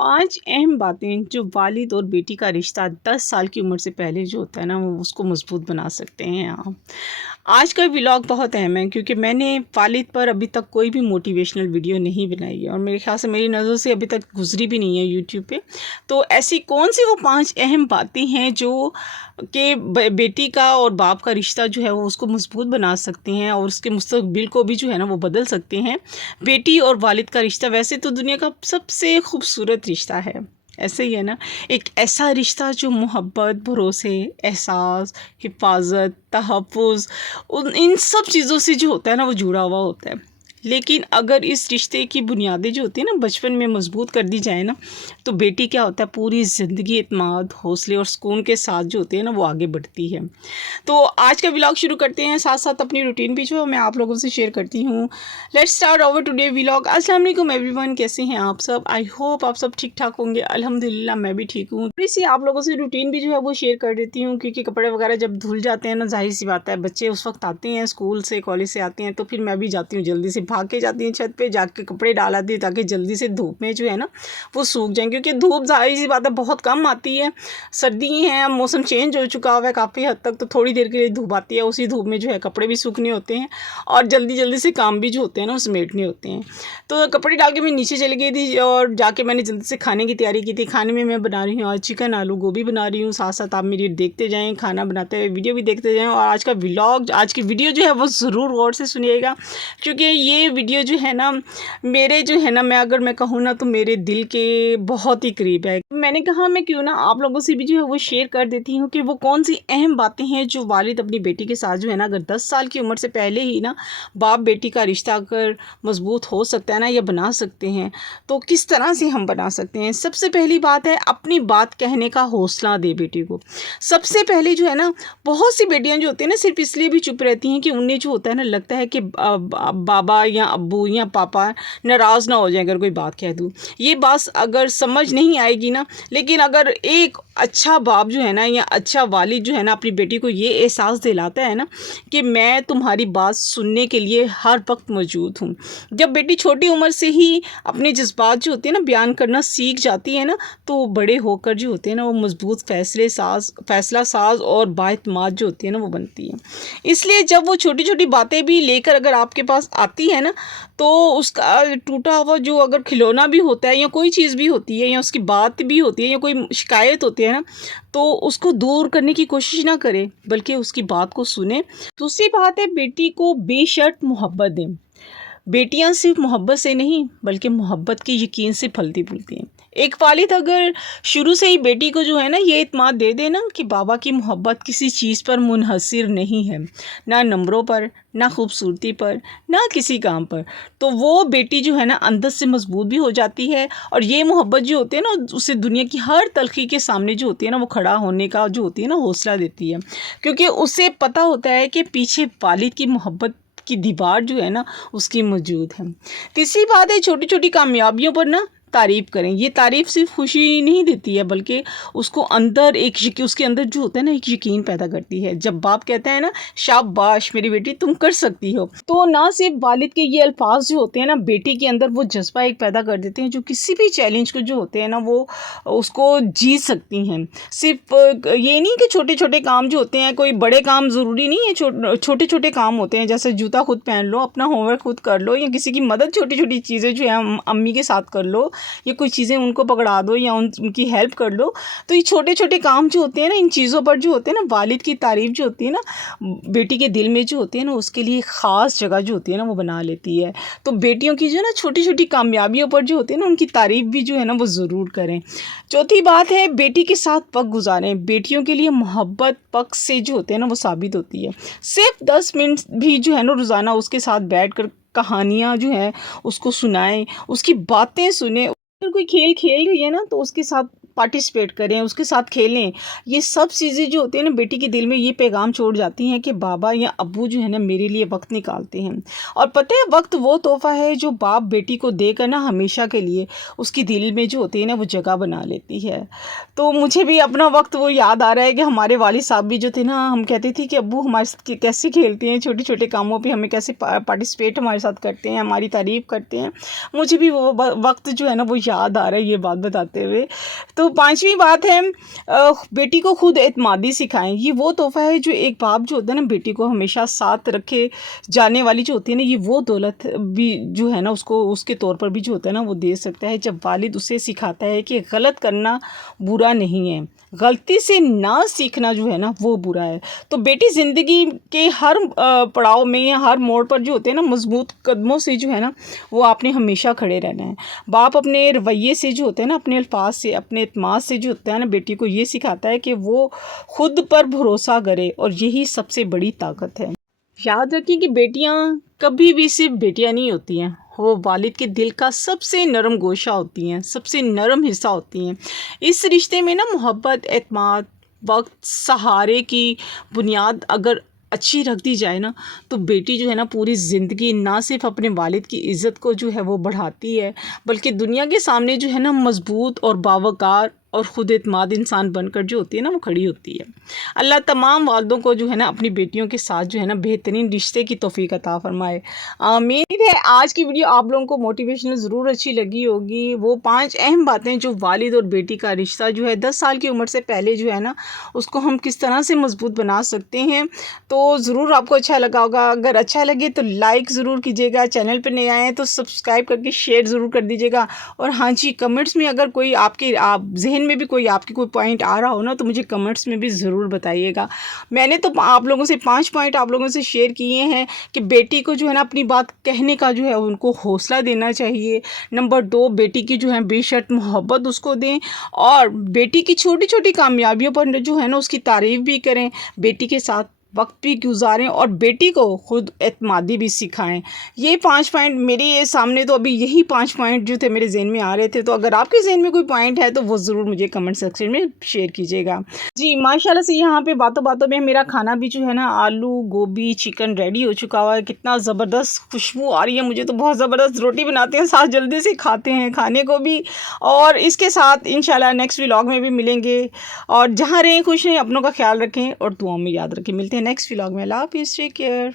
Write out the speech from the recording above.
5 अहम बातें जो वालिद और बेटी का रिश्ता 10 साल की उम्र से पहले जो होता है ना वो उसको मजबूत बना सकते हैं आप। आज का व्लॉग बहुत अहम है क्योंकि मैंने वालिद पर अभी तक कोई भी मोटिवेशनल वीडियो नहीं बनाई है और मेरे ख्याल से मेरी नज़र से अभी तक गुजरी भी नहीं है यूट्यूब पे। तो ऐसी कौन सी वो 5 अहम बातें हैं जो कि बेटी का और बाप का रिश्ता जो है वो उसको मजबूत बना सकते हैं और उसके मुस्तकबिल को भी जो है ना वो बदल सकते हैं। बेटी और वालिद का रिश्ता वैसे तो दुनिया का सबसे खूबसूरत रिश्ता है, ऐसे ही है ना। एक ऐसा रिश्ता जो मोहब्बत, भरोसे, एहसास, हिफाजत, तहफ़्फ़ुज़ इन सब चीज़ों से जो होता है ना वो जुड़ा हुआ होता है। लेकिन अगर इस रिश्ते की बुनियादें जो होती है ना बचपन में मजबूत कर दी जाए ना तो बेटी क्या होता है पूरी ज़िंदगी इत्मीनान, हौसले और सुकून के साथ जो होती है ना वो आगे बढ़ती है। तो आज का व्लॉग शुरू करते हैं, साथ साथ अपनी रूटीन भी जो मैं आप लोगों से शेयर करती हूँ। Let's start our today vlog. अस्सलाम वालेकुम एवरीवन, कैसे हैं आप सब? आई होप आप सब ठीक ठाक होंगे। अल्हम्दुलिल्लाह मैं भी ठीक हूँ। थोड़ी सी आप लोगों से रूटीन भी जो है वो शेयर कर देती हूँ क्योंकि कपड़े वगैरह जब धुल जाते हैं ना जाहिर सी बात है बच्चे उस वक्त आते हैं स्कूल से, कॉलेज से आते हैं तो फिर मैं भी जाती हूँ जल्दी से भाग के जाती हूँ छत पे जाके कपड़े डाल आती हूँ ताकि जल्दी से धूप में जो है ना वो सूख जाएँ क्योंकि धूप जाहिर सी बात है बहुत कम आती है। सर्दी है, मौसम चेंज हो चुका हुआ है काफ़ी हद तक, तो थोड़ी देर के लिए धूप आती है, उसी धूप में जो है कपड़े भी सूखने होते हैं और जल्दी जल्दी से काम भी जो होते हैं ना वो समेटने होते हैं। तो कपड़े डाल के मैं नीचे चली गई थी और जाके मैंने जल्दी से खाने की तैयारी की थी। खाने में मैं बना रही हूँ आज चिकन आलू गोभी बना रही हूँ। साथ साथ आप मेरी देखते जाएँ, खाना बनाते हुए वीडियो भी देखते जाएँ और आज का व्लॉग, आज की वीडियो जो है वो ज़रूर गौर से सुनिएगा क्योंकि ये वीडियो जो है ना मेरे जो है ना मैं कहूँ ना तो मेरे दिल के बहुत ही करीब है। मैंने कहा मैं क्यों ना आप लोगों से भी जो है वो शेयर कर देती हूँ कि वो कौन सी अहम बातें हैं जो वालिद अपनी बेटी के साथ जो है ना अगर 10 साल की उम्र से पहले ही ना बाप बेटी का रिश्ता अगर मजबूत हो सकता है ना या बना सकते हैं तो किस तरह से हम बना सकते हैं। सबसे पहली बात है अपनी बात कहने का हौसला दे बेटी को। सबसे पहले जो है ना बहुत सी बेटियां जो होती हैं ना सिर्फ इसलिए भी चुप रहती हैं कि उन्हें जो होता है ना लगता है कि बाबा या अब्बू या पापा नाराज़ ना हो जाए अगर कोई बात कह दूँ। ये बात अगर समझ नहीं आएगी ना, लेकिन अगर एक अच्छा बाप जो है ना या अच्छा वालिद जो है ना अपनी बेटी को ये एहसास दिलाता है ना कि मैं तुम्हारी बात सुनने के लिए हर वक्त मौजूद हूँ। जब बेटी छोटी उम्र से ही अपने जज्बात जो होते हैं ना बयान करना सीख जाती है ना तो बड़े होकर जो होते हैं ना वो मजबूत फैसला साज और बाएतमाद जो होती है ना वो बनती है। इसलिए जब वो छोटी छोटी बातें भी लेकर अगर आपके पास आती है ना तो उसका टूटा हुआ जो अगर खिलौना भी होता है या कोई चीज़ भी होती है या उसकी बात भी होती है या कोई शिकायत होती है ना तो उसको दूर करने की कोशिश ना करें बल्कि उसकी बात को सुने। दूसरी बात है बेटी को बेशर्त मोहब्बत दें। बेटियां सिर्फ मोहब्बत से नहीं बल्कि मोहब्बत के यकीन से फलती फूलती हैं। एक वालिद अगर शुरू से ही बेटी को जो है ना ये इत्मीनान दे देना कि बाबा की मोहब्बत किसी चीज़ पर मुनहसर नहीं है, ना नंबरों पर, ना खूबसूरती पर, ना किसी काम पर, तो वो बेटी जो है ना अंदर से मजबूत भी हो जाती है और ये मोहब्बत जो होती है ना उसे दुनिया की हर तलखी के सामने जो होती है ना वो खड़ा होने का जो होती है ना हौसला देती है क्योंकि उसे पता होता है कि पीछे वालिद की मोहब्बत की दीवार जो है ना उसकी मौजूद है। तीसरी बात है छोटी छोटी कामयाबियों पर ना तारीफ़ करें। ये तारीफ़ सिर्फ खुशी नहीं देती है बल्कि उसको अंदर उसके अंदर जो होता है ना एक यकीन पैदा करती है। जब बाप कहता है ना शाबाश मेरी बेटी तुम कर सकती हो, तो ना सिर्फ वालिद के ये अल्फाज जो होते हैं ना बेटी के अंदर वो जज्बा एक पैदा कर देते हैं जो किसी भी चैलेंज को जो होते हैं ना वो उसको जीत सकती हैं। सिर्फ ये नहीं कि छोटे छोटे काम जो होते हैं, कोई बड़े काम ज़रूरी नहीं है, छोटे छोटे काम होते हैं जैसे जूता खुद पहन लो, अपना होमवर्क खुद कर लो या किसी की मदद छोटी छोटी चीज़ें जो है अम्मी के साथ कर लो या कोई चीज़ें उनको पकड़ा दो या उनकी हेल्प कर लो। तो ये छोटे छोटे काम जो होते हैं ना इन चीज़ों पर जो होते हैं ना वालिद की तारीफ़ जो होती है ना बेटी के दिल में जो होती है ना उसके लिए ख़ास जगह जो होती है ना वो बना लेती है। तो बेटियों की जो ना छोटी छोटी कामयाबियों पर जो होती है ना उनकी तारीफ़ भी जो है ना वो ज़रूर करें। चौथी बात है बेटी के साथ वक्त गुजारें। बेटियों के लिए मोहब्बत वक्त से जो होते हैं ना वो साबित होती है। सिर्फ 10 मिनट भी जो है ना रोज़ाना उसके साथ बैठ कर कहानियाँ जो हैं उसको सुनाएं, उसकी बातें सुने। अगर कोई खेल खेल रही है ना तो उसके साथ पार्टिसिपेट करें, उसके साथ खेलें। ये सब चीज़ें जो होती हैं ना, बेटी के दिल में ये पैगाम छोड़ जाती हैं कि बाबा या अब्बू जो है ना मेरे लिए वक्त निकालते हैं। और पता है, वक्त वो तोहफ़ा है जो बाप बेटी को देकर ना हमेशा के लिए उसकी दिल में जो होती है ना वो जगह बना लेती है। तो मुझे भी अपना वक्त वो याद आ रहा है कि हमारे वालिद साहब भी जो थे ना, हम कहते थे कि अब्बू हमारे साथ कैसे खेलते हैं, छोटे छोटे कामों पे हमें कैसे पार्टिसिपेट हमारे साथ करते हैं, हमारी तारीफ़ करते हैं। मुझे भी वो वक्त जो है ना वो याद आ रहा है ये बात बताते हुए। तो पांचवी बात है, बेटी को खुद एतमादी सिखाएं। ये वो तोहफ़ा है जो एक बाप जो होता है ना बेटी को हमेशा साथ रखे जाने वाली जो होती है ना, ये वो दौलत भी जो है ना उसको उसके तौर पर भी जो होता है ना वो दे सकता है, जब वालिद उसे सिखाता है कि गलत करना बुरा नहीं है, गलती से ना सीखना जो है ना वो बुरा है। तो बेटी ज़िंदगी के हर पड़ाव में या हर मोड़ पर जो होते हैं ना मजबूत कदमों से जो है ना वो आपने हमेशा खड़े रहना है। बाप अपने रवैये से जो होते हैं ना, अपने अल्फाज से, अपने एतमाद से जो होता है ना बेटी को ये सिखाता है कि वो खुद पर भरोसा करे, और यही सबसे बड़ी ताकत है। याद रखिए कि बेटियां कभी भी सिर्फ बेटियां नहीं होती हैं, वो वालिद के दिल का सबसे नरम गोशा होती हैं, सबसे नरम हिस्सा होती हैं। इस रिश्ते में ना मोहब्बत, एतमाद, वक्त, सहारे की बुनियाद अगर अच्छी रख दी जाए ना, तो बेटी जो है ना पूरी ज़िंदगी ना सिर्फ अपने वालिद की इज़्ज़त को जो है वो बढ़ाती है, बल्कि दुनिया के सामने जो है ना मज़बूत और बावकार और ख़ुद एतमाद इंसान बनकर जो होती है ना वो खड़ी होती है। अल्लाह तमाम वालिदों को जो है ना अपनी बेटियों के साथ जो है ना बेहतरीन रिश्ते की तौफ़ीक अता फ़रमाए। उम्मीद है आज की वीडियो आप लोगों को मोटिवेशनल ज़रूर अच्छी लगी होगी। वो 5 अहम बातें जो वालिद और बेटी का रिश्ता जो है 10 साल की उम्र से पहले जो है ना उसको हम किस तरह से मज़बूत बना सकते हैं, तो ज़रूर आपको अच्छा लगा होगा। अगर अच्छा लगे तो लाइक ज़रूर कीजिएगा, चैनल पर नए आए हैं तो सब्सक्राइब करके शेयर ज़रूर कर दीजिएगा। और हाँ जी, कमेंट्स में अगर कोई आपके जहन में भी कोई आपकी कोई पॉइंट आ रहा हो ना, तो मुझे कमेंट्स में भी ज़रूर बताइएगा। मैंने तो आप लोगों से 5 पॉइंट आप लोगों से शेयर किए हैं कि बेटी को जो है ना अपनी बात कहने का जो है उनको हौसला देना चाहिए। नंबर 2, बेटी की जो है बेशर्त मोहब्बत उसको दें, और बेटी की छोटी छोटी कामयाबियों पर जो है ना उसकी तारीफ़ भी करें, बेटी के साथ वक्त भी गुजारें, और बेटी को खुद एतमादी भी सिखाएं। ये 5 पॉइंट मेरे ये सामने, तो अभी यही 5 पॉइंट जो थे मेरे जहन में आ रहे थे। तो अगर आपके जहन में कोई पॉइंट है तो वो ज़रूर मुझे कमेंट सेक्शन में शेयर कीजिएगा। जी माशाल्लाह से यहाँ पे बातों बातों में मेरा खाना भी जो है ना आलू गोभी चिकन रेडी हो चुका हुआ है। कितना ज़बरदस्त खुशबू आ रही है, मुझे तो बहुत ज़बरदस्त। रोटी बनाते हैं साथ, जल्दी से खाते हैं खाने को भी, और इसके साथ इंशाल्लाह नेक्स्ट व्लॉग में भी मिलेंगे। और जहाँ रहें खुश रहें, अपनों का ख्याल रखें और दुआओं में याद रखें। मिलते हैं नेक्स्ट व्लॉग में। अल्लाह हाफ़िज़, टेक केयर।